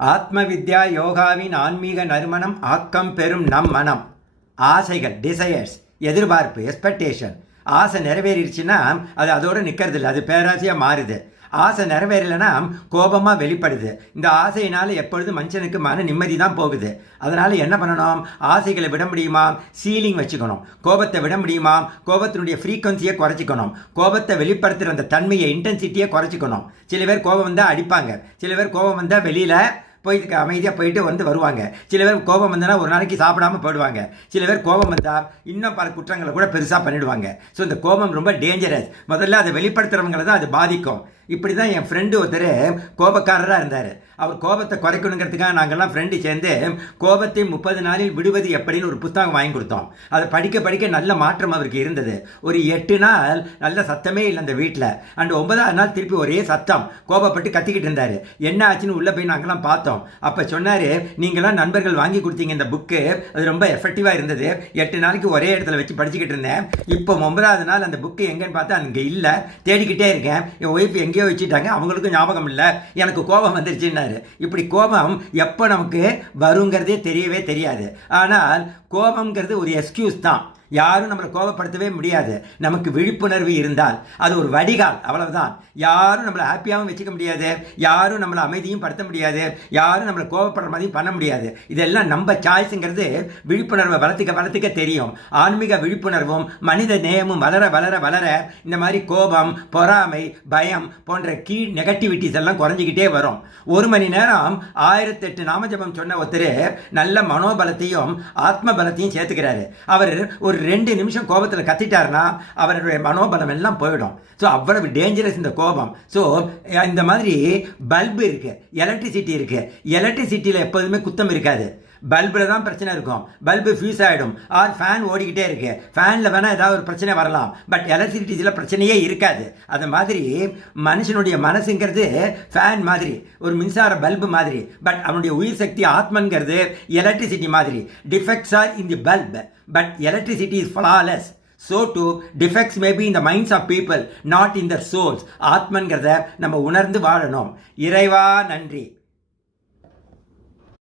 ஆத்ம வித்யா யோகாவின் ஆன்மீக நறுமணம் ஆக்கம் பெறும் நம் மனம். ஆசைகள், டிசையர்ஸ், எதிர்பார்ப்பு, எக்ஸ்பெக்டேஷன். ஆசை நிறைவேறிடுச்சுன்னா அது அதோடு நிற்கிறது இல்லை, அது பேராசையாக மாறுது. ஆசை நிறைவேறலைன்னா கோபமாக வெளிப்படுது. இந்த ஆசையினால் எப்பொழுதும் மனுஷனுக்கு மன நிம்மதி தான் போகுது. அதனால் என்ன பண்ணணும்? ஆசைகளை விட முடியுமா? சீலிங் வச்சுக்கணும். கோபத்தை விட முடியுமா? கோபத்தினுடைய ஃப்ரீக்வன்சியை குறைச்சிக்கணும். கோபத்தை வெளிப்படுத்துகிற அந்த தன்மையை, இன்டென்சிட்டியை குறைச்சிக்கணும். சில பேர் கோபம் வந்தால் அடிப்பாங்க, சில பேர் கோபம் வந்தால் வெளியில் போயிட்டு அமைதியாக போயிட்டு வருவாங்க. சில பேர் கோபம் வந்தனா ஒரு நாளைக்கு சாப்பிடாமல் போயிடுவாங்க. சில பேர் கோபம் வந்தால் இன்னும் பல குற்றங்களை கூட பெருசாக பண்ணிவிடுவாங்க. ஸோ இந்த கோபம் ரொம்ப டேஞ்சரஸ். முதல்ல அதை வெளிப்படுத்துகிறவங்களை தான் அது பாதிக்கும். இப்படி தான் என் ஃப்ரெண்டு ஒருத்தர் கோபக்காரராக இருந்தார். அவர் கோபத்தை குறைக்கணுங்கிறதுக்காக நாங்கள்லாம் ஃப்ரெண்டு சேர்ந்து கோபத்தை 30 நாளில் விடுவது எப்படின்னு ஒரு புத்தகம் வாங்கி கொடுத்தோம். அதை படிக்க படிக்க நல்ல மாற்றம் அவருக்கு இருந்தது. ஒரு 8 நாள் நல்ல சத்தமே இல்லை அந்த வீட்டில். அண்ட் 9ஆவது நாள் திருப்பி ஒரே சத்தம், கோபப்பட்டு கத்திக்கிட்டு இருந்தார். என்ன ஆச்சுன்னு உள்ளே போய் நாங்கள்லாம் பார்த்தோம். அப்போ சொன்னார், நீங்களாம் நண்பர்கள் வாங்கி கொடுத்தீங்க இந்த புக்கு, அது ரொம்ப எஃபெக்டிவாக இருந்தது. 8 நாளைக்கு ஒரே இடத்துல வச்சு படிச்சுக்கிட்டு இருந்தேன். இப்போ 9ஆவது நாள் அந்த புக்கு எங்கேன்னு பார்த்தா அங்கே இல்லை. தேடிக்கிட்டே இருக்கேன். என் ஒய்ஃப் எங்கேயோ வச்சுட்டாங்க, அவங்களுக்கும் ஞாபகம் இல்லை. எனக்கு கோபம் வந்துருச்சுன்னாரு. இப்படி கோபம் எப்போ நமக்கு வருங்கிறதே தெரியவே தெரியாது. ஆனால் கோபம்ங்கிறது ஒரு எக்ஸ்கியூஸ் தான். யாரும் நம்மளை கோபப்படுத்தவே முடியாது. நமக்கு விழிப்புணர்வு இருந்தால் அது ஒரு வடிகால், அவ்வளவுதான். யாரும் நம்மளை ஹாப்பியாகவும் வச்சுக்க முடியாது, யாரும் நம்மளை அமைதியும் படுத்த முடியாது, யாரும் நம்மளை கோபப்படுற மாதிரியும் பண்ண முடியாது. இதெல்லாம் நம்ம சாய்ஸுங்கிறது விழிப்புணர்வை வளர்த்துக்க தெரியும். ஆன்மீக விழிப்புணர்வும் மனித நேயமும் வளர வளர வளர இந்த மாதிரி கோபம், பொறாமை, பயம் போன்ற நெகட்டிவிட்டிஸ் எல்லாம் குறைஞ்சிக்கிட்டே வரும். 1 மணி நேரம் 1008 நாமஜபம் சொன்ன ஒருத்தர் நல்ல மனோபலத்தையும் ஆத்ம பலத்தையும் சேர்த்துக்கிறாரு. அவர் ஒரு 2 நிமிஷம் கோபத்தில் கத்திட்டாருன்னா அவருடைய மனோபலம் எல்லாம் போயிடும். ஸோ அவ்வளவு டேஞ்சரஸ் இந்த கோபம். ஸோ இந்த மாதிரி பல்பு இருக்குது, எலக்ட்ரிசிட்டி இருக்குது. எலக்ட்ரிசிட்டியில் எப்போதுமே குத்தம் இருக்காது. பல்பில் தான் பிரச்சனை இருக்கும். பல்பு ஃபியூஸ் ஆகிடும். ஆர் ஃபேன் ஓடிக்கிட்டே இருக்கு, ஃபேனில் வேணால் ஏதாவது ஒரு பிரச்சனை வரலாம். பட் எலக்ட்ரிசிட்டியில் பிரச்சனையே இருக்காது. அது மாதிரி மனுஷனுடைய மனசுங்கிறது ஃபேன் மாதிரி, ஒரு மின்சார பல்பு மாதிரி. பட் அவனுடைய உயிர் சக்தி ஆத்மன்கிறது எலக்ட்ரிசிட்டி மாதிரி. Defects are in the bulb, but electricity is flawless. So too, defects may be in the minds of people, not in their souls. ஆத்மன்கிறத நம்ம உணர்ந்து வாழணும். இறைவா நன்றி.